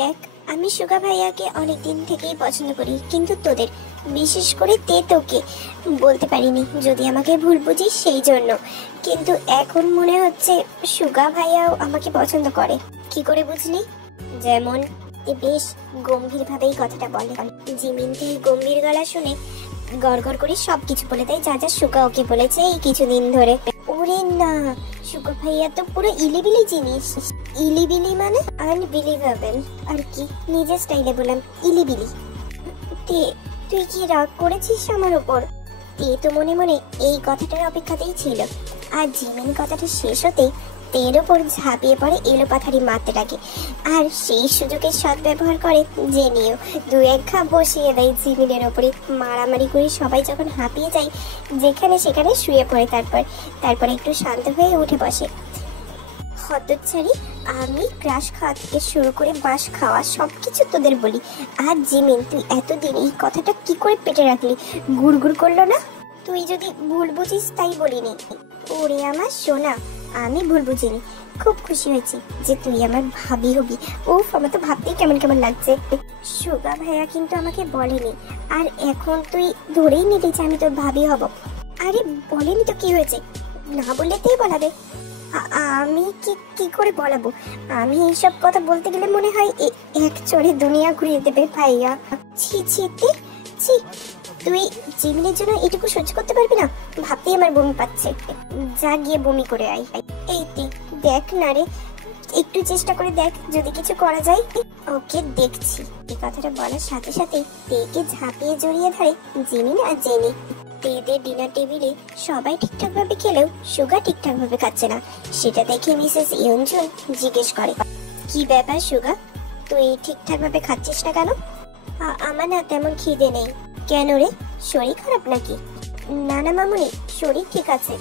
দেখ, আমি সুগা ভাইয়াকে অনেক দিন থেকেই পছন্দ করি, কিন্তু তোদের, বিশেষ করে তোকে বলতে পারিনি। যদি আমাকে ভুল বুঝিস সেই জন্য, কিন্তু এখন মনে হচ্ছে সুগা ভাইয়াও আমাকে পছন্দ করে। কি করে বুঝলি? যেমন বেশ গম্ভীর ভাবেই কথাটা বলে। জিমিন থেকে গম্ভীর গলা শুনে গড়গড় করে সবকিছু বলে দেয় যা যা সুগা ওকে বলেছে এই কিছুদিন ধরে। ওরে না, সুগা ভাইয়া তো পুরো ইলিবিলি জিনিস। ইলিবিলি মানে আনবিলিভেবল আর কি, নিজের স্টাইলে বললাম ইলিবিলি। তুই কি রাগ করেছিস আমার উপর? তো মনে মনে এই কথাটার অপেক্ষাতেই ছিল। আর জিমিন কথাটা শেষ হতেই তের ওপর ঝাঁপিয়ে পড়ে এলোপাথারি মারতে লাগে। আর সেই সুযোগের সদ্ব্যবহার করে জেনিও দু এক ঘা বসিয়ে দেয় জিমিনের ওপরে। মারামারি করে সবাই যখন হাঁপিয়ে যায় যেখানে সেখানে শুয়ে পড়ে। তারপর একটু শান্ত হয়ে উঠে বসে। হতচ্ছাড়ি, আমি ক্রাশ খাওয়া থেকে শুরু করে বাঁশ খাওয়া সবকিছু তোদের বলি। আর জিমিন, তুই এতদিন এই কথাটা কি করে পেটে রাখলি? গুড়গুড় করলো না? তুই যদি ভুল বুঝিস তাই বলিনি। ওরে আমার সোনা, আমি ভুল বুঝিনি। খুব খুশি হয়েছি যে তুই আমার ভাবি হবি। উফ, আমার তো ভাবতেই কেমন কেমন লাগছে। সুগা ভাইয়া কিন্তু আমাকে বলেনি, আর এখন তুই ধরেই নিলি যে আমি তোর ভাবি হব। আরে বলেনি তো কি হয়েছে? না বললে তুই বলাবে। আমি কি করে বলাবো? আমি এইসব কথা বলতে গেলে মনে হয় এক চড়ে দুনিয়া ঘুরিয়ে দেবে ভাইয়া। ছি ছি ছি, তুই জিমিনের জন্য এটুকু সহ্য করতে পারবি না? ভাবতেই আমার বমি পাচ্ছে। যা গিয়ে বমি করে আয়। এই দেখ না রে, একটু চেষ্টা করে দেখ যদি কিছু করা যায়। ওকে দেখছি। এই কথাটা বলার সাথে সাথে তেকে ঝাঁপিয়ে জড়িয়ে ধরে জিমিন আর জেনি। তেদের ডিনার টেবিলে সবাই ঠিকঠাক ভাবে খেলেও সুগা ঠিকঠাক ভাবে খাচ্ছে না। সেটা দেখে মিসেস ইয়নজুন জিজ্ঞেস করে, কি ব্যাপার সুগা, তুই ঠিকঠাক ভাবে খাচ্ছিস না কেন? আমার না তেমন খিদে নেই। কেন রে, শরীর খারাপ নাকি? না না মামুনি, শরীর ঠিক আছে।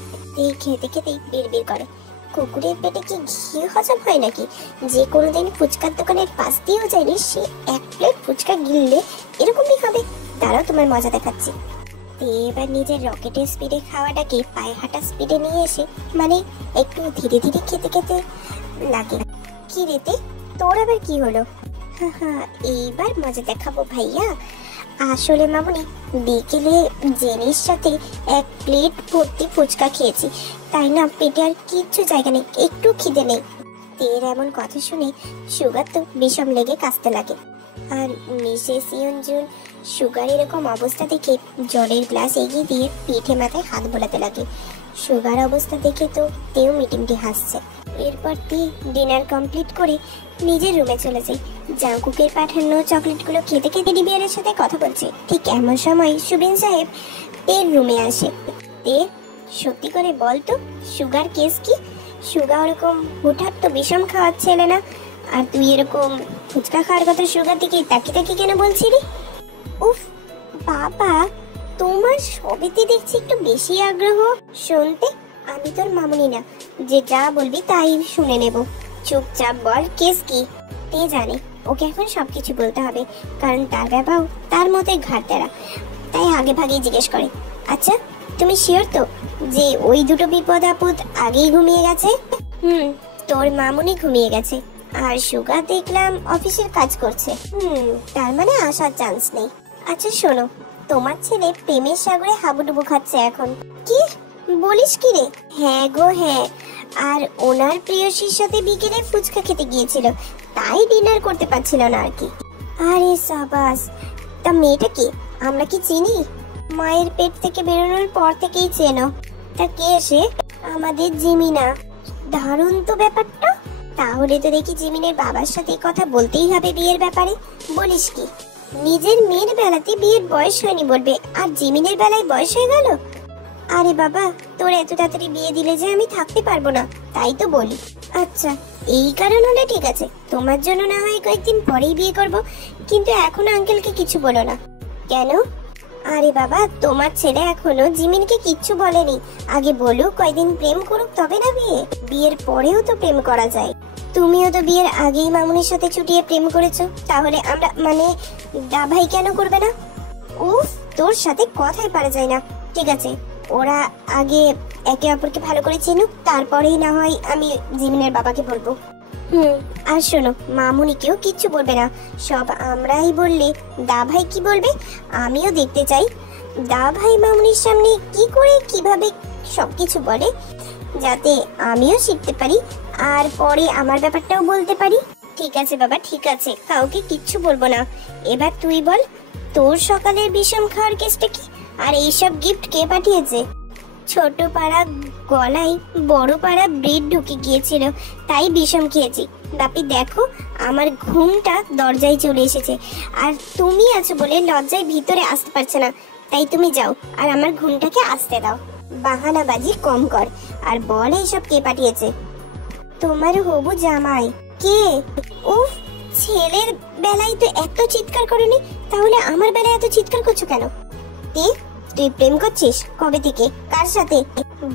এই খেতে খেতেই বিড়বিড় করে, কুকুরের পেটে কি ঘি হজম হয় নাকি? যে কোনোদিন ফুচকার দোকানের পাশ দিয়েও যায়নি, সে এক প্লেট ফুচকা গিললে এরকমই হবে। তারাও তোমার মজা দেখাচ্ছি। এবার নিজের রকেটের স্পিডে খাওয়াটাকে পায়ে হাঁটা স্পিডে নিয়ে এসে, মানে একটু ধীরে ধীরে খেতে খেতে লাগে। কি রেতে, তোর আবার কি হলো? এইবার মজা দেখাবো ভাইয়া। আসলে মামুনি, বিকেলে জেনির সাথে এক প্লেট ভর্তি ফুচকা খেয়েছি, তাই না পেটে আর কিচ্ছু জায়গা নেই, একটু খিদে নেই। তের এমন কথা শুনে সুগার তো বিষম লেগে কাঁদতে লাগে। আর মিসেস ইয়নজুন সুগার এরকম অবস্থা দেখে জলের গ্লাস এগিয়ে দিয়ে পিঠে মাথায় হাত বোলাতে লাগে। সুগার অবস্থা দেখে তো তেও মিটিমিটি হাসছে। এরপর ডিনার কমপ্লিট করে নিজের রুমে চলে যায়। জাংকুকের পাঠানো চকলেটগুলো খেতে খেতে ডিবিয়ারের সাথে কথা বলছে। ঠিক এমন সময় সুবিন সাহেব তের রুমে আসে। তে, সত্যি করে বল তো, সুগার কেস কি? সুগা ওরকম হুটহাট তো বিষম খাওয়াচ্ছে না, আর তুই এরকম ফুচকা খাওয়ার কথা সুগার দিকে তাকিয়ে কেন বলছিলি? উফ বাবা, তোমার সবেতে দেখছি একটু বেশি আগ্রহ। শুনতে আমি তোর মামুনি না যে যা বলবি তাই শুনে নেব। চুপচাপ বল, কেস কি? তে জানে ওকে এখন সবকিছু বলতে হবে, কারণ তার ব্যাপার তার মতে ঘাটতেরা, তাই আগে ভাগেই জিজ্ঞেস করে, আচ্ছা তুমি শিওর তো যে ওই দুটো বিপদ আপদ আগেই ঘুমিয়ে গেছে? তোর মামুনি ঘুমিয়ে গেছে, আর সুগা দেখলাম অফিসের কাজ করছে। তার মানে আসার চান্স নেই। আচ্ছা শোনো, তোমার ছেলে প্রেমের সাগরে হাবুডুবু খাচ্ছে এখন। কি বলিস কি রে? হ্যাঁ গো হ্যাঁ, আর ওনার প্রিয়সীর সাথে বিকেলে ফুচকা খেতে গিয়েছিল, তাই ডিনার করতে পারছিল না আর কি। আরে সাবাস, তা মেয়েটা কি আমরা কি চিনি? মায়ের পেট থেকে বেরোনোর পর থেকেই চেনো। তা কে এসে? আমাদের জিমিনা। দারুণ তো ব্যাপারটা। তাহলে তো দেখি জিমিনের বাবার সাথে কথা বলতেই হবে বিয়ের ব্যাপারে। বলিস কি, নিজের মেয়ের বেলাতে বিয়ের বয়স হয়নি বলবে, আর জিমিনের বেলায় বয়স হয়ে গেল? আরে বাবা, তোর এত তাড়াতাড়ি বিয়ে দিলে যে আমি থাকতে পারবো না, তাই তো বলি। আচ্ছা এই কারণ হলে ঠিক আছে, তোমার জন্য না হয় কয়েকদিন পরেই বিয়ে করব, কিন্তু এখন আঙ্কেলকে কিছু বলো না। কেন? আরে বাবা, তোমার ছেলে এখনো জিমিনকে কিচ্ছু বলেনি, আগে বলুক, কয়দিন প্রেম করুক তবে না বিয়ে। বিয়ের পরেও তো প্রেম করা যায়। তুমিও তো বিয়ের আগেই মামুনির সাথে ছুটিয়ে প্রেম করেছো, তাহলে আমরা মানে দাভাই কেন করবে না? উফ, তোর সাথে কথাই পারা যায় না। ঠিক আছে, ওরা আগে একে অপরকে ভালো করে চিনুক, তারপরেই না হয় আমি জিমিনের বাবাকে বলবো। আর শোনো, মামুনিকেও কিচ্ছু বলবে না, সব আমরাই বললে দা ভাই কি বলবে আমিও দেখতে চাই। দা ভাই মামুনির সামনে কি করে কিভাবে সবকিছু বলে, যাতে আমিও শিখতে পারি আর পরে আমার ব্যাপারটাও বলতে পারি। ঠিক আছে বাবা, ঠিক আছে, কাউকে কিচ্ছু বলবো না। এবার তুই বল, তোর সকালের বিষম খাওয়ার কেসটা কি, আর এইসব গিফট কে পাঠিয়েছে? ছোট পাড়া গলায় বড় পাড়া ব্রেড ঢুকে গিয়েছিল, তাই বিষম খেয়েছি। বাপি দেখো, আমার ঘুমটা দরজায় চলে এসেছে, আর তুমি আছো বলে লজ্জায় ভিতরে আসতে পারছে না, তাই তুমি যাও আর আমার ঘুমটাকে আসতে দাও। বাহানাবাজি কম কর আর বল এইসব কে পাঠিয়েছে। তোমার হবু জামাই। কে? উফ, ছেলের বেলায় তো এত চিৎকার করনি, তাহলে আমার বেলায় এত চিৎকার করছো কেন? তুই প্রেম করছিস কবে থেকে, কার সাথে?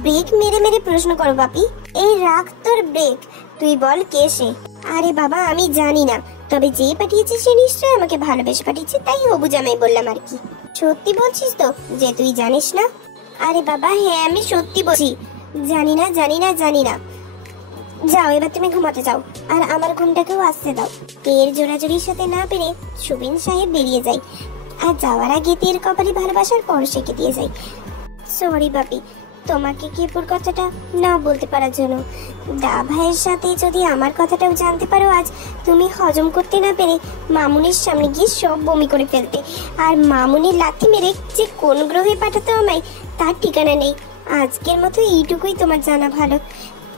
ব্রেক মেরে মেরে প্রশ্ন করো বাপি। এই রাখ তোর ব্রেক, তুই বল কে সে? আরে বাবা আমি জানি না, তবে যে পাঠিয়েছে সে নিশ্চয়ই আমাকে ভালোবেসে পাঠিয়েছে, তাই হবু জামাই বললাম আর কি। সত্যি বলছিস তো যে তুই জানিস না? আরে বাবা হ্যাঁ আমি সত্যি বলছি, জানি না জানি না জানি না। যাও এবার তুমি ঘুমাতে যাও, আর আমার ঘুমটাকেও আসতে দাও। তের জোড়াজোড়ির সাথে না পেরে সুবিন সাহেব বেরিয়ে যায়, আর যাওয়ার আগে তের কপালে ভালোবাসার পরশ এঁকে দিয়ে যায়। সরি বাপি, তোমাকে কেপুর কথাটা না বলতে পারার জন্য। দা ভাইয়ের সাথে যদি আমার কথাটাও জানতে পারো আজ, তুমি হজম করতে না পেরে মামুনির সামনে গিয়ে সব বমি করে ফেলতে, আর মামুনির লাথি মেরে যে কোন গ্রহে পাঠাতো আমায় তার ঠিকানা নেই। আজকের মতো এইটুকুই তোমার জানা ভালো।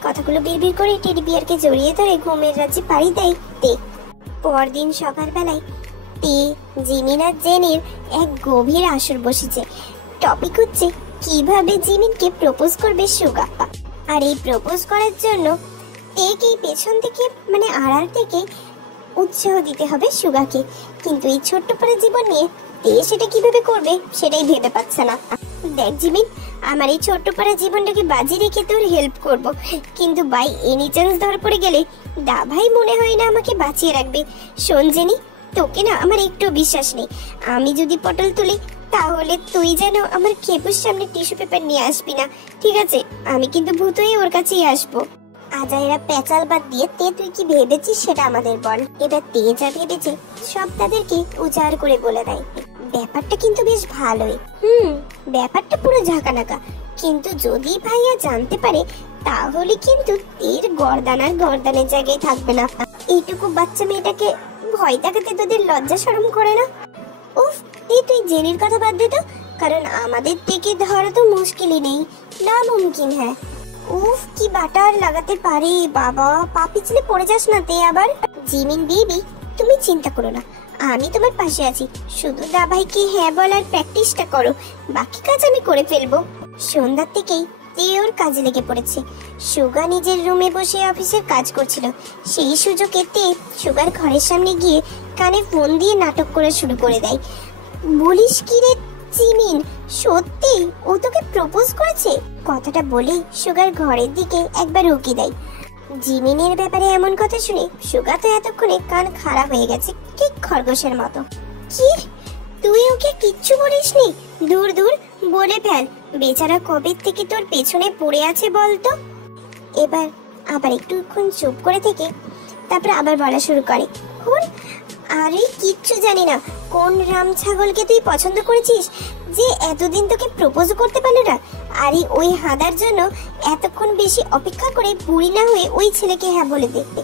কথাগুলো বিড়বিড় করে টেডি বিয়ারকে জড়িয়ে ধরে ঘুমের রাজ্যে পাড়ি দেয় তে। পরদিন সকালবেলায় তে, জিমিন আর জেনের এক গভীর আসর বসেছে। টপিক হচ্ছে কিভাবে জিমিনকে প্রপোজ করবে সুগা। আর এই প্রপোজ করার জন্য তেকেই পেছন থেকে মানে আড়াল থেকে উৎসাহ দিতে হবে সুগাকে, কিন্তু এই ছোট্ট পড়া জীবন নিয়ে তে সেটা কিভাবে করবে সেটাই ভেবে পাচ্ছে না। দেখ জিমিন, আমার এই ছোট্ট পড়া জীবনটাকে বাজি রেখে তোর হেল্প করব, কিন্তু বাই এনি চান্স ধর পড়ে গেলে দা ভাই মনে হয় না আমাকে বাঁচিয়ে রাখবে। শোন জেনি, তোকে না আমার একটু বিশ্বাস নেই। আমি যদি পটল তুলি তাহলে তুই যেন আমার খেপুর সামনে টিস্যু পেপার নিয়ে আসবি না, ঠিক আছে? আমি কিন্তু ভূত হয়ে ওর কাছেই আসবো। আজাইরা পেঁচাল বাদ দিয়ে তে তুই কি ভেবেছিস সেটা আমাদের বল। এবার তে যা ভেবেছে সব তাদেরকে উজাড় করে বলে দেয়। ব্যাপারটা কিন্তু বেশ ভালোই। ব্যাপারটা পুরো ঝাঁকানাকা, কিন্তু যদি ভাইয়া জানতে পারে তাহলে কিন্তু তের গর্দানের জায়গায় থাকবে না। এইটুকু বাচ্চা মেয়েটাকে ভয় দেখাতে তোদের লজ্জা শরম করে না? উফ, তুই জেনির কথা বাদ দে তো, কারণ আমাদের থেকে ধরা তো মুশকিলই নেই, না মুমকিন হ্যাঁ। উফ কি বাটার লাগাতে পারে বাবা, পা পিছলে পড়ে যাস না তে আবার। জিমিন বেবি তুমি চিন্তা করো না, আমি তোমার পাশে আছি, শুধু দা ভাইকে হ্যাঁ বলার প্র্যাকটিসটা করো, বাকি কাজ আমি করে ফেলবো। সন্ধ্যার থেকেই তে ওর কাজে লেগে পড়েছে। সুগা নিজের রুমে বসে অফিসের কাজ করছিল, সেই সুযোগে তে সুগার ঘরের সামনে গিয়ে কানে ফোন দিয়ে নাটক করা শুরু করে দেয়। বলিস কি রে জিমিন, সত্যি ও তোকে প্রপোজ করেছে? কথাটা বলেই সুগার ঘরের দিকে একবার উকি দেয়। জিমিনের ব্যাপারে এমন কথা শুনে সুগা তো এতক্ষণে কান খারাপ হয়ে গেছে ঠিক খরগোশের মতো। কি, তুই ওকে কিচ্ছু বলিসনি? দূর দূর, বলে ফেল, বেচারা কবে থেকে তোর পেছনে পড়ে আছে বলতো। এবার আবার একটুক্ষণ চুপ করে থেকে তারপর আবার বলা শুরু করে, আরে কিচ্ছু জানি না, কোন রাম ছাগলকে তুই পছন্দ করেছিস যে এতদিন তোকে প্রপোজ করতে পারলো না? আরে ওই হাদার জন্য এতক্ষণ বেশি অপেক্ষা করে বুড়ি না হয়ে ওই ছেলেকে হ্যাঁ বলে দেখতে।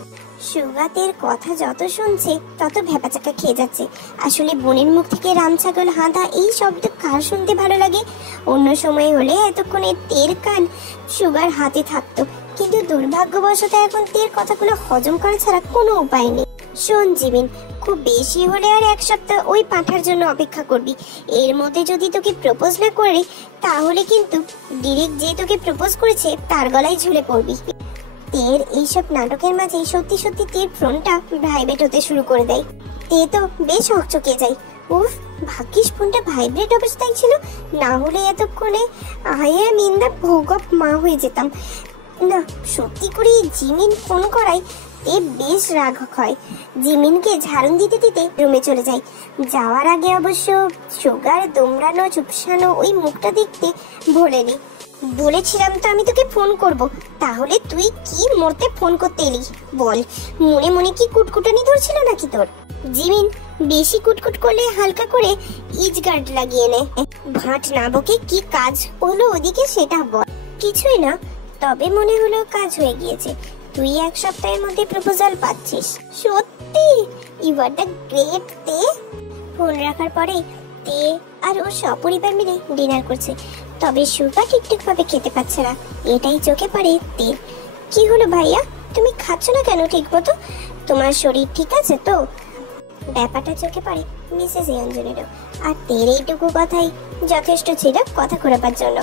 সুগাতের কথা যত শুনছে তত ভ্যাপাচাকা খেয়ে যাচ্ছে। আসলে বোনের মুখ থেকে রাম ছাগল হাঁদা এই শব্দ কার শুনতে ভালো লাগে? অন্য সময় হলে এতক্ষণে তের কান সুগার হাতে থাকতো, কিন্তু দুর্ভাগ্যবশত এখন তের কথাগুলো হজম করা ছাড়া কোনো উপায় নেই। শোন জিমিন, খুব বেশি হলে আর এক সপ্তাহ ওই পাঁঠার জন্য অপেক্ষা করবি। এর মধ্যে যদি তোকে প্রপোজ না করে তাহলে কিন্তু ডিরেক্ট যে তোকে প্রপোজ করেছে তার গলায় ঝুলে পড়বি। তের এইসব নাটকের মাঝে সত্যি সত্যি তের ফোনটা ভাইব্রেট হতে শুরু করে দেয়। তে তো বেশ হকচকে যায়। উফ, ভাগ্যিস ফোনটা ভাইব্রেট অবস্থায় ছিল, না হলে এতক্ষণে আই এম ইন দ্য ভোগ অফ মা হয়ে যেতাম। না, সত্যি করে জিমিন ফোন করায় তে বেশ রাগ হয়। জিমিনকে ঝাড়ুন দিতে দিতে রুমে চলে যায়। যাওয়ার আগে অবশ্য সুগার দোমড়ানো চুপসানো ওই মুখটা দেখতে ভোলেনি। বলেছিলাম তো আমি তোকে ফোন করব, তাহলে তুই কি মরতে ফোন করতে এলি বল? মনে মনে কি কুটকুটানি ধরছিল নাকি তোর? জিমিন, বেশি কুটকুট করলে হালকা করে ইজ গার্ড লাগিয়ে নে। ভাট না বকে কি কাজ হলো ওদিকে সেটা বল। কিছুই না, তবে মনে হলো কাজ হয়ে গিয়েছে। তুই 1 সপ্তাহের মধ্যে প্রপোজাল পাচ্ছিস। সত্যি? You are the great. তে ফোন রাখার পরে তে আর ওর সপরিবার মিলে ডিনার করছে, তবে সুগা ঠিকঠাক ভাবে খেতে পাচ্ছে না, এটাই চোখে পড়ে তে। কি হলো ভাইয়া, তুমি খাচ্ছ না কেন ঠিক মতো? তোমার শরীর ঠিক আছে তো? ব্যাপারটা চোখে পড়ে মিসেস ইয়ঞ্জনেরও, আর তের এইটুকু কথাই যথেষ্ট ছিল কথা ঘোরাবার জন্য।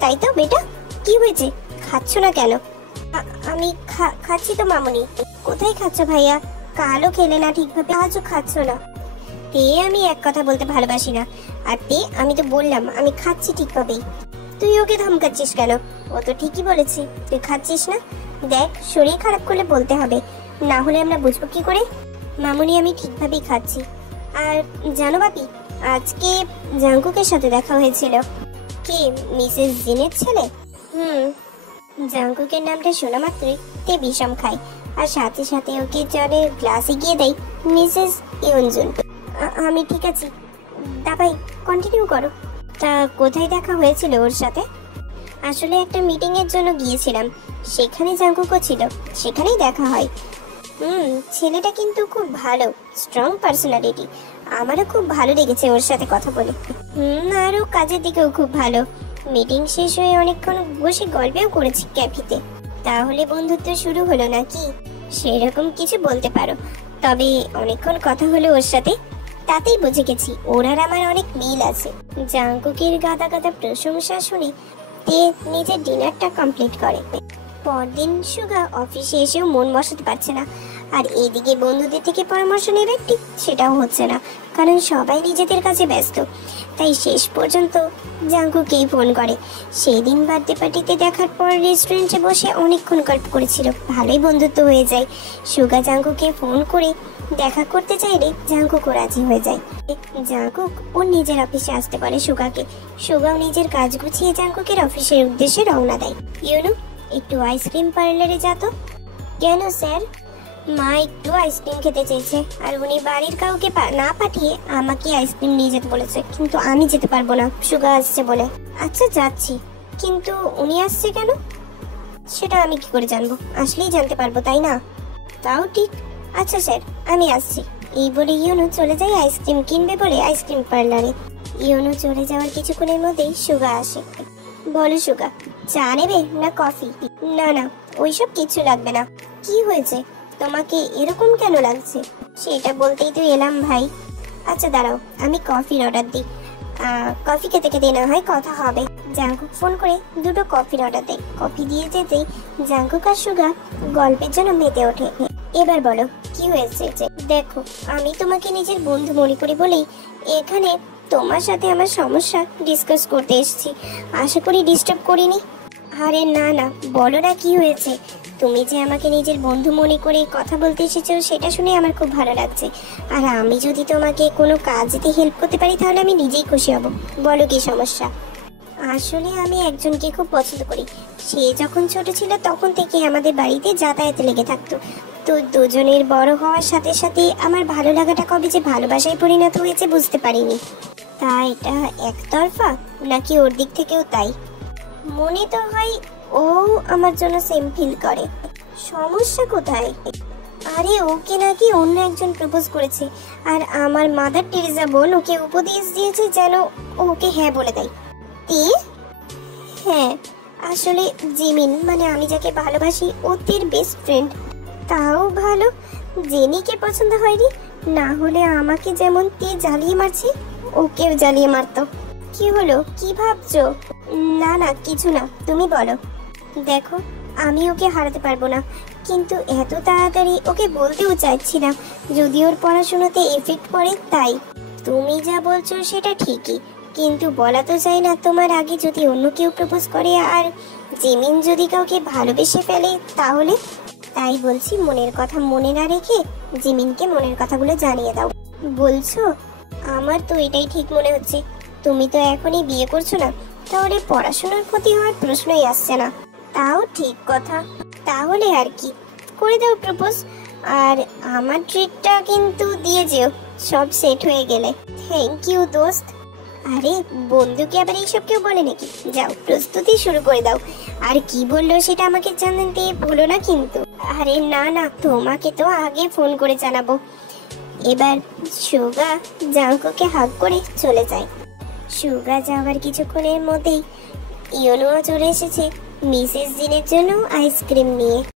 তাই তো বেটা, কি হয়েছে, খাচ্ছ না কেন? আমি খাচ্ছি তো মামুনি। কোথায় খাচ্ছ ভাইয়া? কালও খেলে না ঠিকভাবে, আজও খাচ্ছ না। তে আমি এক কথা বলতে ভালোবাসি না, আর তে আমি তো বললাম আমি খাচ্ছি ঠিকভাবেই। তুই ওকে ধমকাচ্ছিস কেন? ও তো ঠিকই বলেছি, তুই খাচ্ছিস না। দেখ, শরীর খারাপ করলে বলতে হবে, না হলে আমরা বুঝবো কি করে? মামুনি আমি ঠিকভাবেই খাচ্ছি। আর জানো বাপি, আজকে জাঙ্কুকের সাথে দেখা হয়েছিল। কে, মিসেস জিনের ছেলে? জাঙ্কুকের নামটা শোনা মাত্রই তে বিষম খায়, আর সাথে সাথে ওকে জলের গ্লাস এগিয়ে দেয় মিসেস ইয়ঞ্জন। আমি ঠিক আছি দাবাই, কন্টিনিউ করো। তা কোথায় দেখা হয়েছিল ওর সাথে? আসলে একটা মিটিং এর জন্য গিয়েছিলাম, সেখানে জাঙ্কুকও ছিল, সেখানেই দেখা হয়। ছেলেটা কিন্তু খুব ভালো, স্ট্রং পার্সোনালিটি। আমারও খুব ভালো লেগেছে ওর সাথে কথা বলে। আরও কাজের দিকেও খুব ভালো। মিটিং শেষ হয়ে অনেকক্ষণ বসে গল্পেও করেছি ক্যাফেতে। তাহলে বন্ধুত্ব শুরু হলো নাকি? সেরকম কিছু বলতে পারো, তবে অনেকক্ষণ কথা হলো ওর সাথে, তাতেই বুঝে গেছি ওর আর আমার অনেক মিল আছে। জাঙ্কুকের গাদা গাদা প্রশংসা শুনে তে নিজের ডিনারটা কমপ্লিট করে। পরদিন সুগা অফিসে এসেও মন বসাতে পারছে না, আর এদিকে বন্ধুদের থেকে পরামর্শ নেবে ঠিক সেটাও হচ্ছে না, কারণ সবাই নিজেদের কাছে ব্যস্ত। তাই শেষ পর্যন্ত জাঙ্কুকেই ফোন করে। সেই দিন বার্থডে পার্টিতে দেখার পর রেস্টুরেন্টে বসে অনেকক্ষণ গল্প করেছিল, ভালোই বন্ধুত্ব হয়ে যায়। সুগা জাঙ্কুকে ফোন করে দেখা করতে চাইলে জাঙ্কুকও রাজি হয়ে যায়। জাঙ্কুক ওর নিজের অফিসে আসতে পারে সুগাকে। সুগাও নিজের কাজ গুছিয়ে জাঙ্কুকের অফিসের উদ্দেশ্যে রওনা দেয়। ইউনো, একটু আইসক্রিম পার্লারে যা তো। কেন স্যার? মা একটু আইসক্রিম খেতে চেয়েছে, আর উনি বাড়ির কাউকে না পাঠিয়ে আমাকে আইসক্রিম নিয়ে যেতে বলেছে, কিন্তু আমি যেতে পারবো না, সুগা আসছে বলে। আচ্ছা যাচ্ছি, কিন্তু উনি আসছে কেন সেটা আমি কি করে জানবো? আসলেই জানতে পারবো, তাই না? তাও ঠিক। আচ্ছা স্যার, আমি আসছি। এই বলে ইউনো চলে যায় আইসক্রিম কিনবে বলে আইসক্রিম পার্লারে। ইউনো চলে যাওয়ার কিছুক্ষণের মধ্যেই সুগা আসে। বলো সুগা, চা নেবে না কফি? না না, ওইসব কিছু লাগবে না। কি হয়েছে, তোমাকে এরকম কেন লাগছে? সেটা বলতেই তো এলাম ভাই। আচ্ছা দাঁড়াও, আমি কফির অর্ডার দিই। কফি খেতে খেতে না হয় কথা হবে। জাঙ্কুক ফোন করে 2টো কফির অর্ডার দেয়। কফি দিয়ে যেতেই জাঙ্কুক আর সুগা গল্পের জন্য মেতে ওঠে। এবার বলো কি হয়েছে? দেখো, আমি তোমাকে নিজের বন্ধু মনে করি বলেই এখানে তোমার সাথে আমার সমস্যা ডিসকাস করতে এসেছি। আশা করি ডিস্টার্ব করিনি। আরে না না, বলো না কি হয়েছে। তুমি যে আমাকে নিজের বন্ধু মনে করে কথা বলতে এসেছো সেটা শুনে আমার খুব ভালো লাগছে, আর আমি যদি তোমাকে কোনো কাজেতে হেল্প করতে পারি তাহলে আমি নিজেই খুশি হব। বলো কি সমস্যা? আসলে আমি একজনকে খুব পছন্দ করি। সে যখন ছোট ছিল তখন থেকে আমাদের বাড়িতে যাতায়াতে লেগে থাকতো। তো দুজনের বড় হওয়ার সাথে সাথে আমার ভালো লাগাটা কবে যে ভালোবাসায় পরিণত হয়েছে বুঝতে পারিনি। তা এটা একতরফা নাকি ওর দিক থেকেও তাই? মনে তো হয় ও আমার জন্য সেম ফিল করে। সমস্যা কোথায়? আরে ওকে নাকি অন্য একজন প্রপোজ করেছে, আর আমার মাদার টেরেসা বোন ওকে উপদেশ দিয়েছে যেন ওকে হ্যাঁ বলে দেয়। হ্যাঁ, আসলে জিমিন মানে আমি যাকে ভালোবাসি ওদের বেস্ট ফ্রেন্ড। তাও ভালো জেনিকে পছন্দ হয়নি, না হলে আমাকে যেমন তে জ্বালিয়ে মারছে ওকেও জ্বালিয়ে মারতো। কি হলো, কি ভাবছো? না না কিছু না, তুমি বলো। দেখো, আমি ওকে হারাতে পারবো না, কিন্তু এত তাড়াতাড়ি ওকে বলতেও চাইছি না, যদি ওর পড়াশোনাতে এফেক্ট পড়ে তাই। তুমি যা বলছো সেটা ঠিকই, কিন্তু বলা তো যায় না তোমার আগে যদি অন্য কেউ প্রপোজ করে আর জিমিন যদি কাউকে ভালোবেসে ফেলে তাহলে। তাই বলছি মনের কথা মনে না রেখে জিমিনকে মনের কথাগুলো জানিয়ে দাও। বলছো? আমার তো এটাই ঠিক মনে হচ্ছে। তুমি তো এখনই বিয়ে করছো না, তাহলে পড়াশোনার ক্ষতি হওয়ার প্রশ্নই আসছে না। তাও ঠিক কথা, তাহলে আর কি, করে দাও প্রপোজ। আর আমার ট্রিটটা কিন্তু দিয়ে যেও সব সেট হয়ে গেলে। থ্যাংক ইউ দোস্ত। আরে বন্ধুকে আবার এইসব কেউ বলে নাকি? যাও প্রস্তুতি শুরু করে দাও। আর কি বললো সেটা আমাকে জানাতে ভুলো না কিন্তু। আরে না না, তোমাকে তো আগে ফোন করে জানাবো। এবার সুগা জাঙ্কুকে হাগ করে চলে যায়। সুগা যাওয়ার কিছুক্ষণের মধ্যেই ইয়োনুও চলে এসেছে মিসেস জিনের জন্য আইসক্রিম নিয়ে।